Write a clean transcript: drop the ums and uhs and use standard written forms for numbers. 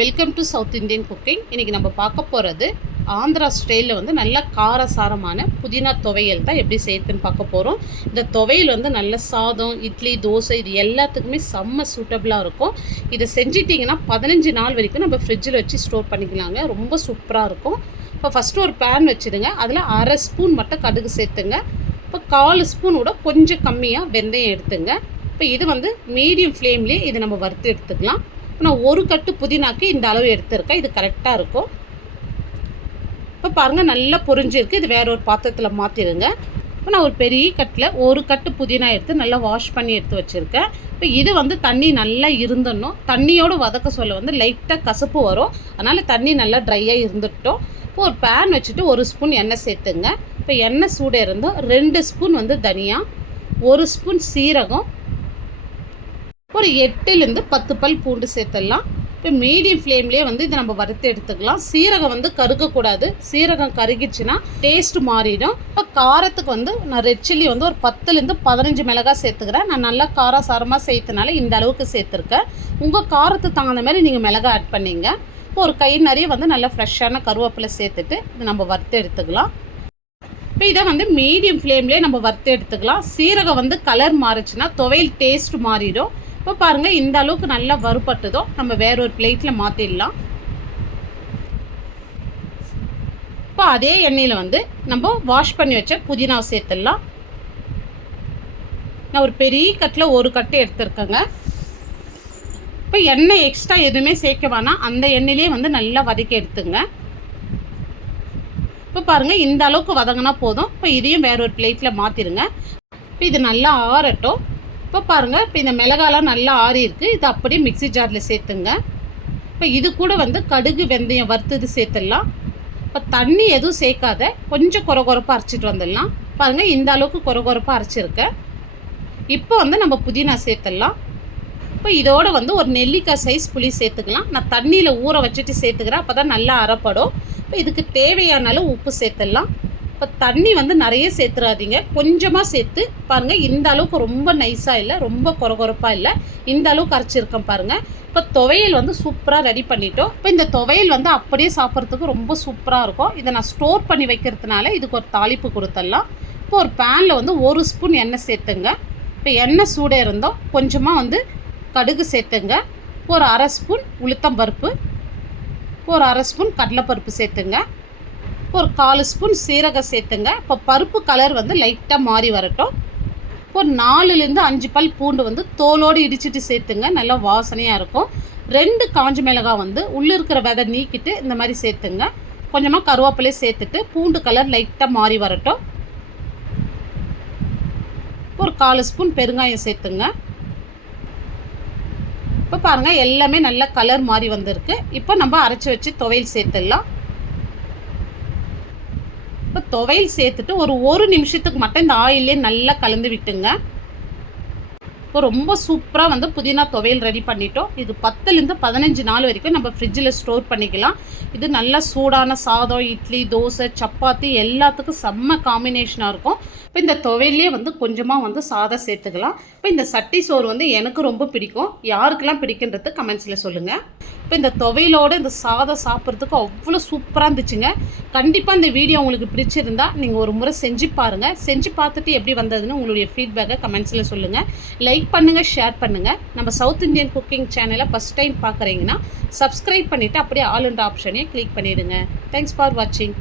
Welcome to south Indian cooking. இன்றைக்கி நம்ம பார்க்க போகிறது ஆந்திரா ஸ்டைலில் வந்து நல்ல காரசாரமான புதினா துவையல் தான் எப்படி செய்யுதுன்னு பார்க்க போகிறோம். இந்த துவையல் வந்து நல்ல சாதம், இட்லி, தோசை இது எல்லாத்துக்குமே செம்ம சூட்டபுளாக இருக்கும். இதை செஞ்சிட்டிங்கன்னா 15 நாள் வரைக்கும் நம்ம ஃப்ரிட்ஜில் வச்சு ஸ்டோர் பண்ணிக்கலாங்க. ரொம்ப சூப்பராக இருக்கும். இப்போ ஃபஸ்ட்டு ஒரு பேன் வச்சுடுங்க. அதில் 1/2 ஸ்பூன் மட்டும் கடுகு சேர்த்துங்க. இப்போ 1/4 ஸ்பூனோட கொஞ்சம் கம்மியாக வெந்தயம் எடுத்துங்க. இப்போ இது வந்து மீடியம் ஃப்ளேம்லேயே இதை நம்ம வறுத்து எடுத்துக்கலாம். நான் ஒரு கட்டு புதினாக்கு இந்த அளவு எடுத்துருக்கேன். இது கரெக்டாக இருக்கும். இப்போ பாருங்கள் நல்லா பொரிஞ்சிருக்கு. இது வேற ஒரு பாத்திரத்தில் மாற்றிடுங்க. இப்போ நான் ஒரு பெரிய கட்டில் ஒரு கட்டு புதினா எடுத்து நல்லா வாஷ் பண்ணி எடுத்து வச்சுருக்கேன். இப்போ இது வந்து தண்ணி நல்லா இருந்துடணும். தண்ணியோடு வதக்க சொல்ல வந்து லைட்டாக கசப்பு வரும். அதனால் தண்ணி நல்லா ட்ரையாக இருந்துட்டோம். இப்போ ஒரு பேன் வச்சுட்டு 1 ஸ்பூன் எண்ணெய் சேர்த்துங்க. இப்போ எண்ணெய் சூடு இருந்தோம் 2 ஸ்பூன் வந்து தனியா, 1 ஸ்பூன் சீரகம், ஒரு 8லேருந்து 10 பல் பூண்டு சேர்த்துடலாம். இப்போ மீடியம் ஃப்ளேம்லேயே வந்து இதை நம்ம வறுத்து எடுத்துக்கலாம். சீரகம் வந்து கருகக்கூடாது. சீரகம் கருகிச்சுன்னா டேஸ்ட் மாறிடும். இப்போ காரத்துக்கு வந்து நான் ரெட் சில்லி வந்து ஒரு 10லேருந்து 15 மிளகாய் சேர்த்துக்கிறேன். நான் நல்லா காரசாரமாக சேர்த்தனால இந்த அளவுக்கு சேர்த்துருக்கேன். உங்கள் காரத்துக்கு தகுந்த மாதிரி நீங்கள் மிளகாய் ஆட் பண்ணிங்க. இப்போ ஒரு கை நிறைய வந்து நல்லா ஃப்ரெஷ்ஷான கருவேப்பிலை சேர்த்துட்டு இதை நம்ம வறுத்து எடுத்துக்கலாம். இப்போ இதை வந்து மீடியம் ஃப்ளேம்லேயே நம்ம வறுத்து எடுத்துக்கலாம். சீரகம் வந்து கலர் மாறிச்சுன்னா துவையல் டேஸ்ட் மாறிடும். இப்போ பாருங்கள் இந்த அளவுக்கு நல்லா வறுபட்டதோ நம்ம வேற ஒரு பிளேட்டில் மாற்றிடலாம். இப்போ அதே எண்ணெயில் வந்து நம்ம வாஷ் பண்ணி வச்ச புதினாவை சேர்த்துடலாம். நான் ஒரு பெரிய கட்டில் ஒரு கட்டு எடுத்துருக்கேங்க. இப்போ எண்ணெய் எக்ஸ்ட்ரா எதுவுமே சேர்க்க வேணாம். அந்த எண்ணெயிலே வந்து நல்லா வதக்கி எடுத்துங்க. இப்போ பாருங்கள் இந்த அளவுக்கு வதங்கினா போதும். இப்போ இதையும் வேற ஒரு பிளேட்டில் மாற்றிடுங்க. இப்போ இது நல்லா ஆறட்டும். இப்போ பாருங்கள் இப்போ இந்த மிளகாலாம் நல்லா ஆறி இருக்குது. இது அப்படியே மிக்ஸி ஜாரில் சேர்த்துங்க. இப்போ இது கூட வந்து கடுகு வெந்தயம் வறுத்தது சேர்த்துடலாம். இப்போ தண்ணி எதுவும் சேர்க்காத கொஞ்சம் கொரகொரப்பாக அரைச்சிட்டு வந்துடலாம். பாருங்கள் இந்த அளவுக்கு கொரகொரப்பாக அரைச்சிருக்கேன். இப்போ வந்து நம்ம புதினா சேர்த்துடலாம். இப்போ இதோட வந்து ஒரு நெல்லிக்காய் சைஸ் புளி சேர்த்துக்கலாம். நான் தண்ணியில் ஊற வச்சுட்டு சேர்த்துக்கிறேன். அப்போ தான் நல்லா அரைப்படும். இப்போ இதுக்கு தேவையான அளவு உப்பு சேர்த்துடலாம். இப்போ தண்ணி வந்து நிறைய சேர்த்துறாதீங்க, கொஞ்சமாக சேர்த்து பாருங்கள். இந்த அளவுக்கு ரொம்ப நைஸாக இல்லை, ரொம்ப கொரகொரப்பாக இல்லை, இந்த அளவுக்கு அரைச்சிருக்கேன் பாருங்கள். இப்போ துவையல் வந்து சூப்பராக ரெடி பண்ணிட்டோம். இப்போ இந்த துவையல் வந்து அப்படியே சாப்பிட்றதுக்கு ரொம்ப சூப்பராக இருக்கும். இதை நான் ஸ்டோர் பண்ணி வைக்கிறதுனால இதுக்கு ஒரு தாளிப்பு கொடுத்துடலாம். இப்போ ஒரு பேனில் வந்து 1 ஸ்பூன் எண்ணெய் சேர்த்துங்க. இப்போ எண்ணெய் சூடே இருந்தோம் கொஞ்சமாக வந்து கடுகு சேர்த்துங்க. ஒரு 1/2 ஸ்பூன் உளுத்தம் பருப்பு, ஒரு 1/2 ஸ்பூன் கடலைப்பருப்பு சேர்த்துங்க. ஒரு 1/4 ஸ்பூன் சீரகம் சேர்த்துங்க. இப்போ பருப்பு கலர் வந்து லைட்டாக மாறி வரட்டும். ஒரு 4லேருந்து 5 பல் பூண்டு வந்து தோலோடு இடிச்சிட்டு சேர்த்துங்க. நல்லா வாசனையாக இருக்கும். 2 காஞ்ச மிளகாய் வந்து உள்ளே இருக்கிற விதை நீக்கிட்டு இந்த மாதிரி சேர்த்துங்க. கொஞ்சமாக கருவேப்பிலையை சேர்த்துட்டு பூண்டு கலர் லைட்டாக மாறி வரட்டும். ஒரு 1/4 ஸ்பூன் பெருங்காயம் சேர்த்துங்க. இப்போ பாருங்கள் எல்லாமே நல்லா கலர் மாறி வந்திருக்கு. இப்போ நம்ம அரைச்சி வச்சு துவையல் சேர்த்துடலாம். இப்போ துவையல் சேர்த்துட்டு ஒரு நிமிஷத்துக்கு மட்டும் இந்த ஆயிலே நல்லா கலந்து விட்டுங்க. இப்போ ரொம்ப சூப்பராக வந்து புதினா துவையல் ரெடி பண்ணிட்டோம். இது 10லேருந்து 15 நாள் வரைக்கும் நம்ம ஃப்ரிட்ஜில் ஸ்டோர் பண்ணிக்கலாம். இது நல்லா சூடான சாதம், இட்லி, தோசை, சப்பாத்தி எல்லாத்துக்கும் செம்ம காம்பினேஷனாக இருக்கும். இப்போ இந்த துவையிலே வந்து கொஞ்சமாக வந்து சாதம் சேர்த்துக்கலாம். இப்போ இந்த சட்டி சோறு வந்து எனக்கு ரொம்ப பிடிக்கும். யாருக்கெல்லாம் பிடிக்குன்றது கமெண்ட்ஸில் சொல்லுங்கள். இப்போ இந்த துவையிலோடு இந்த சாதம் சாப்பிட்றதுக்கு அவ்வளோ சூப்பராக இருந்துச்சுங்க. கண்டிப்பாக இந்த வீடியோ உங்களுக்கு பிடிச்சிருந்தா நீங்கள் ஒரு முறை செஞ்சு பாருங்கள். செஞ்சு பார்த்துட்டு எப்படி வந்ததுன்னு உங்களுடைய ஃபீட்பேக்கை கமெண்ட்ஸில் சொல்லுங்கள். லைக் பண்ணுங்கள், ஷேர் பண்ணுங்கள். நம்ம சவுத் இந்தியன் குக்கிங் சேனலை ஃபஸ்ட் டைம் பார்க்குறீங்கன்னா சப்ஸ்கிரைப் பண்ணிவிட்டு அப்படியே ஆல் என்ற ஆப்ஷனையும் கிளிக் பண்ணிவிடுங்க. தேங்க்ஸ் ஃபார் வாட்சிங்.